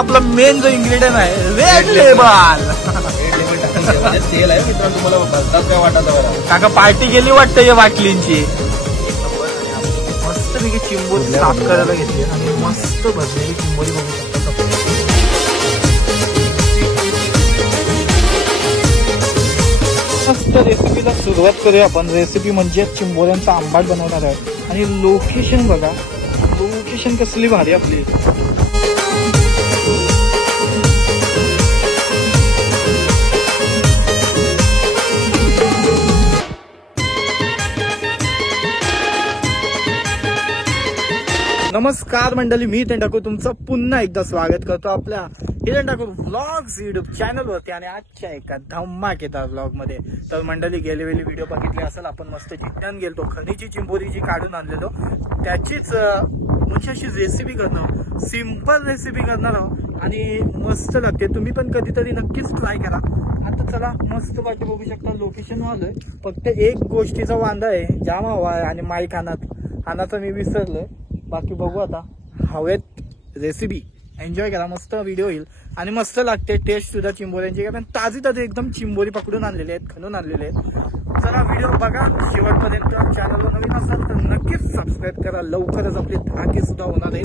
आपला मेन जो इन्ग्रेडियंट आहे रेड लेबल. तेल आहे मित्रांनो, तुम्हाला भरतात काय वाटत बरं. काका पार्टी गेली वाटतं या बाटलींची. मस्त पैकी चिंबोरी साफ करायला घेतली आणि मस्त भरलेली चिंबोरी बघू शकता. मस्त रेसिपीला सुरुवात करूया आपण. रेसिपी म्हणजे चिंबोऱ्यांचा आंबाट बनवणार आहे. आणि लोकेशन बघा, लोकेशन कसली भारी आपली. नमस्कार मंडळी, मी टेंडाकू तुमचं पुन्हा एकदा स्वागत करतो आपल्या टेंडाकू व्लॉग्स युट्यूब चॅनलवरती. आणि आजच्या एका धमाकेदार व्लॉग मध्ये तर मंडळी गेले वेळी व्हिडिओ बघितले असेल. आपण मस्त चिकन गेलतो, खनीची चिंबोरी जी काढून आणलेलो त्याचीच म्हणजे अशी रेसिपी करणार, सिंपल रेसिपी करणार आहोत आणि मस्त लागते. तुम्ही पण कधीतरी नक्कीच ट्राय करा. आता चला मस्त वाटे बघू शकता. लोकेशन आलोय, फक्त एक गोष्टीचा वांदा आहे, जाम हवा आहे आणि माईक हानाचं मी विसरलोय. बाकी बघू आता. हवेत रेसिपी एन्जॉय करा, मस्त व्हिडिओ होईल आणि मस्त लागते टेस्ट सुद्धा चिंबोऱ्यांची. कारण ताजी एकदम चिंबोरी पकडून आणलेले आहेत, खणून आणलेले आहेत. चला व्हिडिओ बघा शेवटपर्यंत. चॅनलवर नवीन असाल तर नक्कीच सबस्क्राईब करा. लवकरच आपले 10K सुद्धा होणार आहे,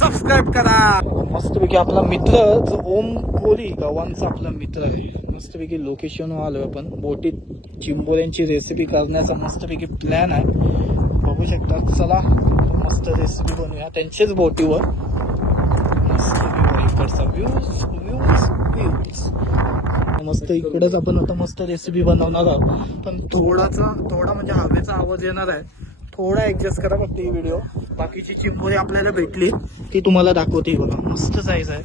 सबस्क्राईब करा. मस्तपैकी आपला मित्र जो ओम कोली गावांचा आपला मित्र आहे. मस्तपैकी लोकेशन आलोय आपण. बोटीत चिंबोऱ्यांची रेसिपी करण्याचा मस्तपैकी प्लॅन आहे, बघू शकता. चला मस्त रेसिपी बनवूया त्यांच्याच बोटीवर. मस्त इकडेच आपण आता मस्त रेसिपी बनवणार आहोत. पण थोडा म्हणजे हवेचा आवाज येणार आहे, थोडा ऍडजस्ट करा फक्त ही व्हिडिओ. बाकीची चिंबोरी आपल्याला भेटली ती तुम्हाला दाखवते. बघा मस्त साईज आहे,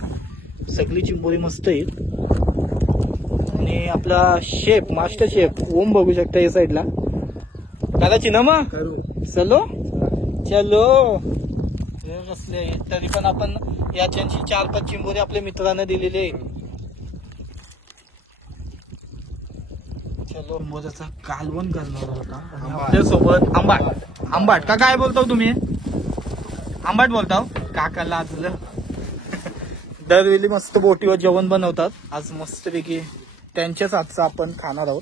सगळी चिंबोरी मस्त येईल. आणि आपला शेफ, मास्टर शेफ ओम बघू शकता या साईडला. करायची ना मग चलो चलो. कसले तरी पण आपण याच्यांची 4-5 चिंबोरी आपल्या मित्रांना दिलेली आहे. चलो मोजाचा कालवण करणार होता आपल्यासोबत. आंबाट का काय बोलताव तुम्ही? आंबाट बोलताव. काका लाजलं. दरवेळी मस्त बोटीवर जेवण बनवतात, आज मस्तपैकी त्यांच्याच हातचं आपण खाणार आहोत.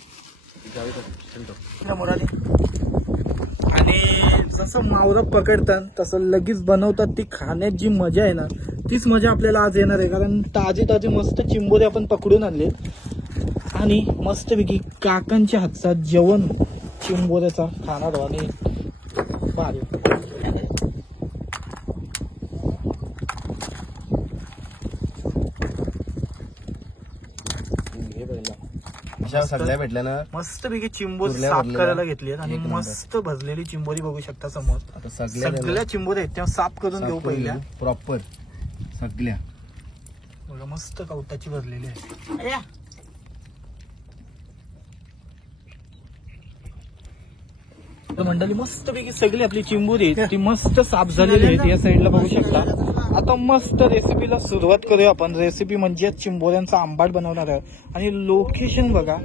आणि जसं मावरं पकडतात तसं लगेच बनवतात. ती खाण्यात जी मजा आहे ना, तीच मजा आपल्याला आज येणार आहे. कारण ताजी मस्त चिंबोरी आपण पकडून आणले आणि मस्तपैकी काकांच्या हातचा जेवण चिंबोऱ्याचा खाणार आहोत. आणि भारी सगळ्या भेटल्या ना. मस्तपैकी चिंबोरी साफ करायला घेतली आणि मस्त भरलेली चिंबोरी बघू शकता समोर. आता सगळ्या चिंबोऱ्या आहेत त्या साफ करून घेऊ पहिल्या. प्रॉपर सगळ्या बघा मस्त कवटाची भरलेली आहे. मंडळी मस्तपैकी सगळी आपली चिंबोरी ती मस्त साफ झालेली आहे. या साईडला बघू शकता. आता मस्त रेसिपीला सुरुवात करूया आपण. रेसिपी म्हणजे चिंबोऱ्यांचा आंबाट बनवणार आहे. आणि लोकेशन बघा,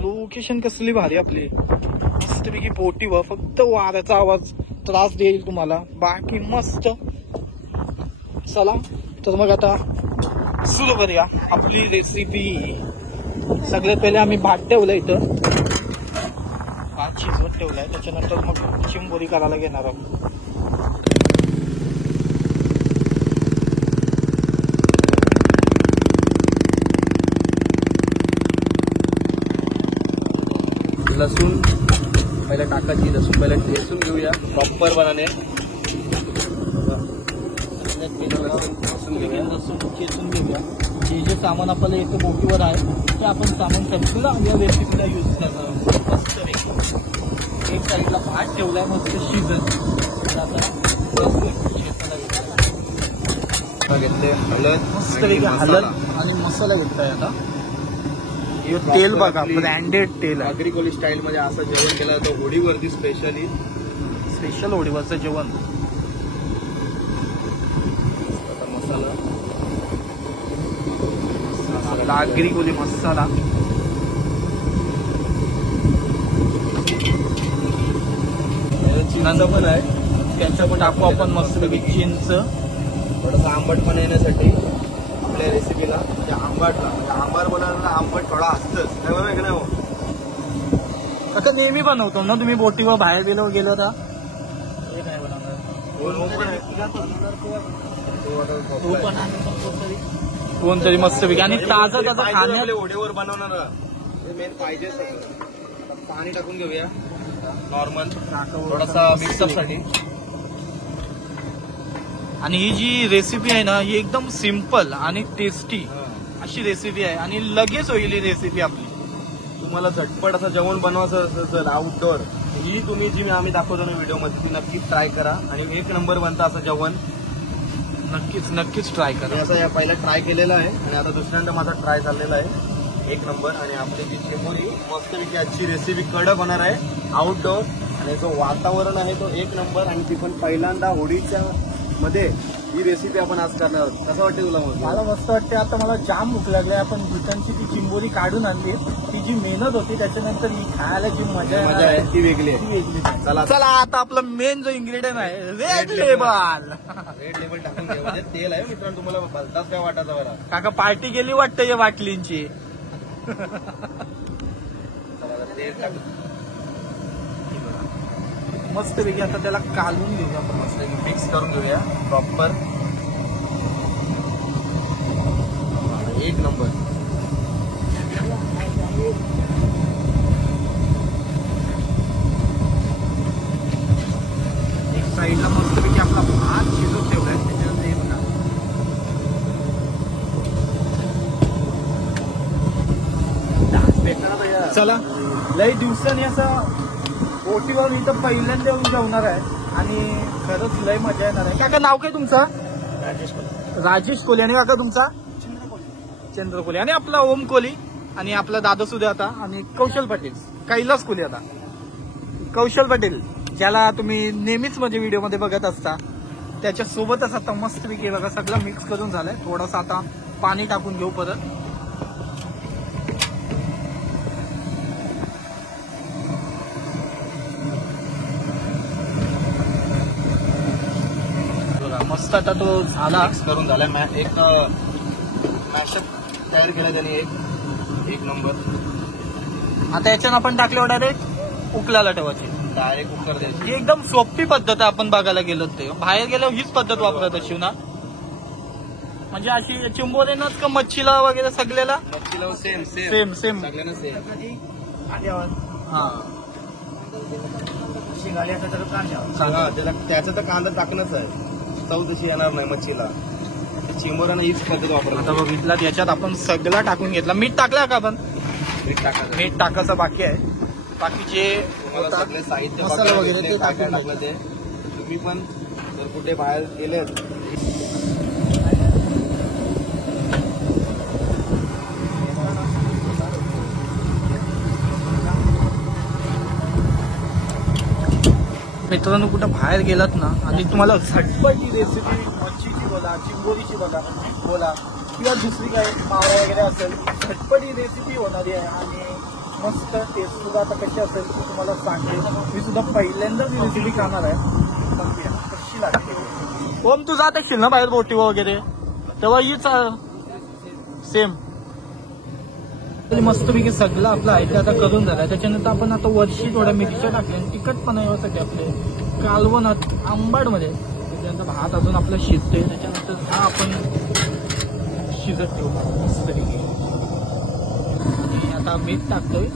लोकेशन कसली भारी आपली. मस्तपैकी बोटीवर, फक्त वाऱ्याचा आवाज त्रास देईल तुम्हाला, बाकी मस्त. चला तर मग आता सुरू करूया आपली रेसिपी. सगळ्यात पहिले आम्ही भात ठेवलं इथं, भात शिजवत ठेवलाय. त्याच्यानंतर मग चिंबोरी करायला घेणार आहोत. लसूण पहिला टाकायची. लसूण पहिला ठेचून घेऊया प्रॉपर बनाने. लसूण घेऊया, लसूण ठेचून घेऊया. जे सामान आपल्याला येतं बोटीवर आहे ते आपण सामान सगळं या रेसिपीला यूज करणार आहोत. मस्त एक साईडला भात ठेवलाय मस्त शिजत. घेतले हळद, मस्त हळद आणि मसाला घेतलाय. आता तेल बघा, ब्रँडेड तेल आहे. आगरी कोली स्टाईल मध्ये असं जेवण केलं जातं होळीवरती. स्पेशल होळीवरचं जेवण. मसाला आगरी कोली मसाला. चिंच पण आहे, त्याचं पण टाकू आपण मस्तपैकी चिंच. थोडंसं आंबटपणा येण्यासाठी. आंबटला म्हणजे आंबार बोलायला आंबट थोडा असतंच काय बघा की नाही हो? काका नेहमी बनवतो ना तुम्ही बोटीवर बाहेर गेलो होता हे काय बनवणार कोणतरी मस्त पैकी आणि ताजं त्याचं खाण्यात ओढेवर बनवणार मेन पाहिजे पाणी टाकून घेऊया नॉर्मल थोडासा मिक्सअप साठी. आणि ही जी रेसिपी आहे ना ही एकदम सिम्पल आणि टेस्टी अशी रेसिपी आहे आणि लगेच होईल ही रेसिपी आपली. तुम्हाला झटपट असं जेवण बनवायचं असेल आउटडोर ही तुम्ही जी आम्ही दाखवतो ना व्हिडिओ मध्ये ती नक्कीच ट्राय करा आणि 1 नंबर बनतं असं जेवण. नक्कीच ट्राय करा. असं पहिला ट्राय केलेला आहे आणि आता दुसऱ्यांदा माझा ट्राय चाललेला आहे 1 नंबर. आणि आपली जी चेंबोरी मस्तपैकी आजची रेसिपी कडक होणार आहे आउटडोर आणि जो वातावरण आहे तो 1 नंबर आणि ती पण पहिल्यांदा होळीच्या मध्ये ही रेसिपी आपण आज करणार आहोत. कसं वाटते तुला? मला मस्त वाटते. आता मला जाम भूक लागली. आपण भूतांची ती चिंबोरी काढून आणली ती जी मेहनत होती त्याच्यानंतर ही खायला जी मजा आहे ती वेगळी आहे. चला आता आपला मेन जो इन्ग्रेडियंट आहे रेड लेबल. रेड लेबल टाकून घ्या म्हणजे तेल आहे मित्रांनो. तुम्हाला भलताच काय वाटायचं बरं काका पार्टी गेली वाटतं या बाटलींची. तेल टाकून मस्त पैकी आता त्याला कालून घेऊया आपण मस्त मिक्स करून घेऊया प्रॉपर 1 नंबर. एक साईडला मस्त पैकी आपला भात शिजत ठेवलाय त्याच्यानंतर हे बघा. चला लई दिवसांनी असं बोटीवर इथं पहिल्यांदा येऊन जेवणार आहे आणि खरंच लय मजा येणार आहे. काका नाव काय तुमचं? राजेश कोहली. आणि काका तुमचा? चंद्र कोहली. आणि आपला ओम कोहली आणि आपला दादा सुद्धा आता आणि कौशल पटेल कैलास कोहली. आता कौशल पटेल ज्याला तुम्ही नेहमीच म्हणजे व्हिडिओमध्ये बघत असता त्याच्यासोबतच आता मस्तपैकी बघा सगळं मिक्स करून झालंय. थोडंसं आता पाणी टाकून घेऊ परत. मस्त आता तो झाला मिक्स करून झालाय. एक मॅशअप तयार केलं त्याने 1 नंबर. आता याच्यानं आपण टाकले डायरेक्ट उकलायला ठेवायचे. डायरेक्ट कुकर द्यायची. ही एकदम सोपी पद्धत आहे. आपण बघायला गेलो ते बाहेर गेल्यावर हीच पद्धत वापरत अशी ना म्हणजे अशी चिंबोरीनच का मच्छीला वगैरे सगळ्याला सेम सगळ्यांना सेम. हा त्याचं तर कांदा टाकणंच आहे. चव तशी येणार नाही मच्छीला. चिंबोरानं हीच पद्धत वापरली. आता बघितला याच्यात आपण सगळं टाकून घेतला. मीठ टाकलं का आपण? मीठ टाकायचं बाकी आहे. बाकीचे सगळे साहित्य मसाला वगैरे ते टाकलं ते तुम्ही पण जर कुठे बाहेर गेले मित्रांनो कुठं बाहेर गेलात ना आणि तुम्हाला झटपट ही रेसिपी मच्छीची बोला चिंबोरीची बोला किंवा दुसरी काही मावळा वगैरे असेल झटपट ही रेसिपी होणारी आहे आणि मस्त टेस्ट सुद्धा आता कशी असेल ती तुम्हाला सांगेल. मी सुद्धा पहिल्यांदाच ही रेसिपी खाणार आहे. कशी लागते ओम तू जात असशील ना बाहेर बोटीवर वगैरे तेव्हा हीच सेम मस्तपैकी सगळं आपलं आहे ते आता करून झालं. त्याच्यानंतर आपण आता वर्षी थोड्या मिरच्या टाकल्या आणि तिखटपणा यासाठी आपले कालवण आंबाडमध्ये त्याच्यानंतर भात अजून आपलं शिजतोय. त्याच्यानंतर हा आपण शिजत ठेवला मस्तपैकी आणि आता मीठ टाकतोय.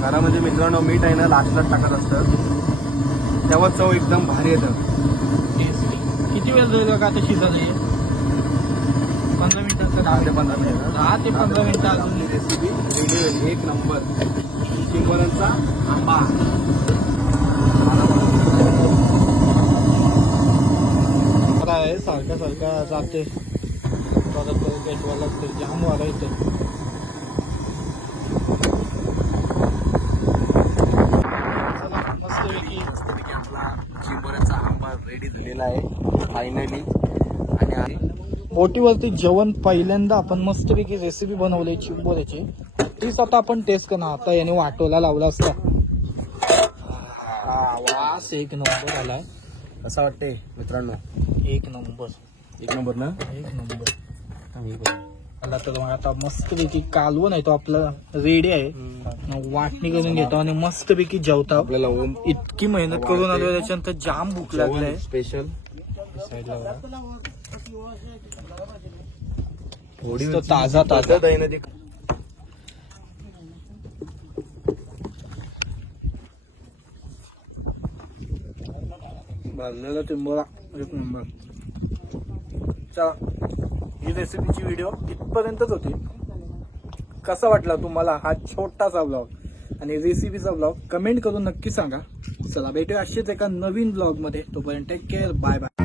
घरामध्ये मित्रांनो मीठ आहे ना लास्टलाच टाकत असतं तेव्हा चव एकदम भारी येतं. किती वेळ जाईल का आता शिजत? 15 मिनिटाचं 10 ते 15 मिनिटं अजून रेसिपी 1 नंबर. चिंबोऱ्यांचा आंबा आहे सारखा जाते परत पेटवायला लागतं जाम वारा येतं. मस्तपैकी आपला चिंबोऱ्यांचा आंबा रेडी झालेला आहे फायनली. आणि बोटीवरती जेवण पहिल्यांदा आपण मस्तपैकी रेसिपी बनवली चिंबोऱ्याची तीच आता आपण टेस्ट करणार. आता याने वाटोला लावला असता. वास 1 नंबर आलाय. कसं वाटते मित्रांनो? 1 नंबर. एक नंबर ना. एक नंबर. मला तर आता मस्तपैकी कालवून आहे तो आपला रेडी आहे. वाटणी करून घेतो आणि मस्तपैकी जेवतो. आपल्याला ओम इतकी मेहनत करून आलो त्याच्यानंतर जाम भूक लागलाय. स्पेशल थोडी ताजा ताजा दही नदी. भाजलेला टिंबोरा एक नंबर. चला, ही रेसिपीची व्हिडिओ इथपर्यंतच होती. कसा वाटला तुम्हाला हा छोटासा ब्लॉग आणि रेसिपीचा ब्लॉग कमेंट करून नक्की सांगा. चला भेटूया असेच एका नवीन ब्लॉग मध्ये. तोपर्यंत टेक केअर. Bye bye.